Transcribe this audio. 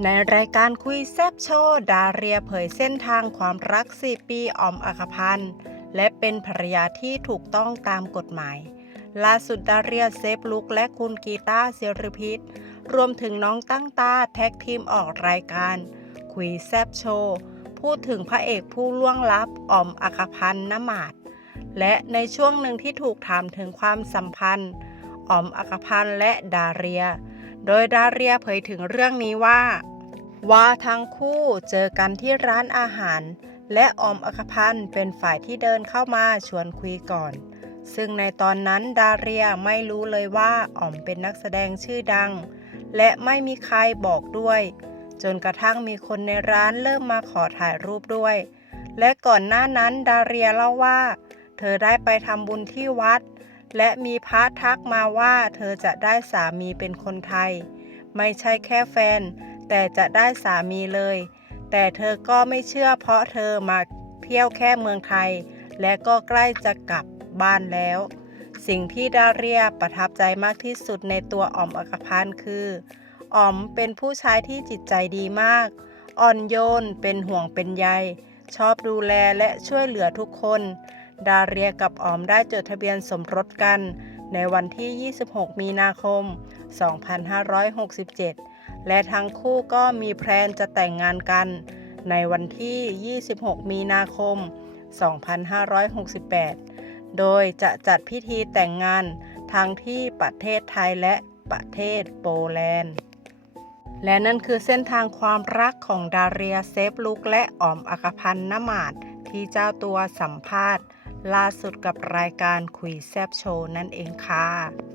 ในรายการคุยแซบโชว์ดาเรียเผยเส้นทางความรัก 4 ปีออมอัคพันธ์และเป็นภรรยาที่ถูกต้องตามกฎหมาย ล่าสุดดาเรียเซฟลุกและคุณกีตาร์ศิริพิษรวมถึงน้องตั้งตาแท็กทีมออกรายการ คุยแซบโชว์พูดถึงพระเอกผู้ล่วงลับออมอัคพันธ์นมาดและในช่วงหนึ่งที่ถูกถามถึงความสัมพันธ์ออมอัคพันธ์และดาเรีย โดยดาเรียเผยถึงเรื่องนี้ว่า ว่าทั้งคู่เจอกันที่ร้านอาหาร และออมอคพันธ์เป็นฝ่ายที่เดินเข้ามาชวนคุยก่อน ซึ่งในตอนนั้นดาเรียไม่รู้เลยว่าออมเป็นนักแสดงชื่อดัง และไม่มีใครบอกด้วย จนกระทั่งมีคนในร้านเริ่มมาขอถ่ายรูปด้วย และก่อนหน้านั้นดาเรียเล่าว่า เธอได้ไปทำบุญที่วัด และมีพระทักมาว่าเธอจะได้สามีเป็นคนไทย ไม่ใช่แค่แฟน แต่จะได้สามีเลย แต่เธอก็ไม่เชื่อเพราะเธอมาเที่ยวแค่เมืองไทย และก็ใกล้จะกลับบ้านแล้ว สิ่งที่ดาเรียประทับใจมากที่สุดในตัวออมอัคพันธ์คือออมเป็นผู้ชายที่จิตใจดีมาก อ่อนโยนเป็นห่วงเป็นใย ชอบดูแลและช่วยเหลือทุกคน ดาเรียกับออมได้จดทะเบียนสมรสกัน ในวันที่ 26 มีนาคม 2567 และทั้งคู่ก็มีแพลนจะแต่งงานกัน ในวันที่ 26 มีนาคม 2568 โดยจะจัดพิธีแต่งงานทั้งที่ประเทศไทยและประเทศโปแลนด์ และนั่นคือเส้นทางความรักของดาเรียเซฟลุกและออมอัคพันธ์นมาดที่เจ้าตัวสัมภาษณ์ ล่าสุดกับรายการคุยแซบโชว์นั่นเองค่ะ